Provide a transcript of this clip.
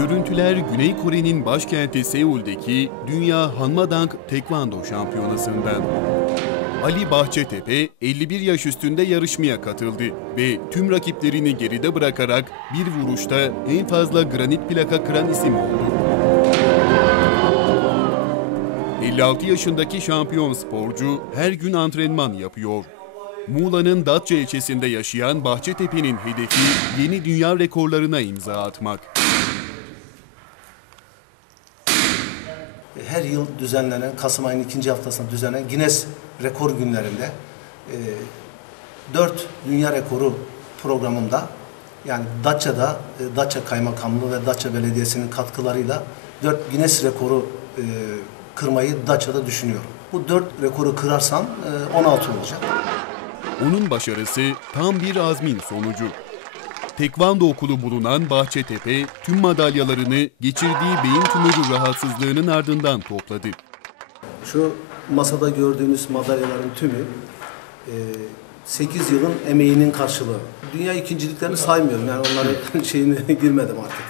Görüntüler Güney Kore'nin başkenti Seul'deki Dünya Hanmadang Tekvando Şampiyonası'ndan. Ali Bahçetepe 51 yaş üstünde yarışmaya katıldı ve tüm rakiplerini geride bırakarak bir vuruşta en fazla granit plaka kıran isim oldu. 56 yaşındaki şampiyon sporcu her gün antrenman yapıyor. Muğla'nın Datça ilçesinde yaşayan Bahçetepe'nin hedefi yeni dünya rekorlarına imza atmak. Her yıl düzenlenen, Kasım ayının ikinci haftasında düzenlenen Guinness rekor günlerinde e, 4 dünya rekoru programında yani Datça'da, e, Datça Kaymakamlığı ve Datça Belediyesi'nin katkılarıyla 4 Guinness rekoru e, kırmayı Datça'da düşünüyorum. Bu 4 rekoru kırarsam e, 16 olacak. Onun başarısı tam bir azmin sonucu. Tekvando okulu bulunan Bahçetepe tüm madalyalarını geçirdiği beyin tümörü rahatsızlığının ardından topladı. Şu masada gördüğünüz madalyaların tümü e, 8 yılın emeğinin karşılığı. Dünya ikinciliklerini saymıyorum yani onların şeyine girmedim artık.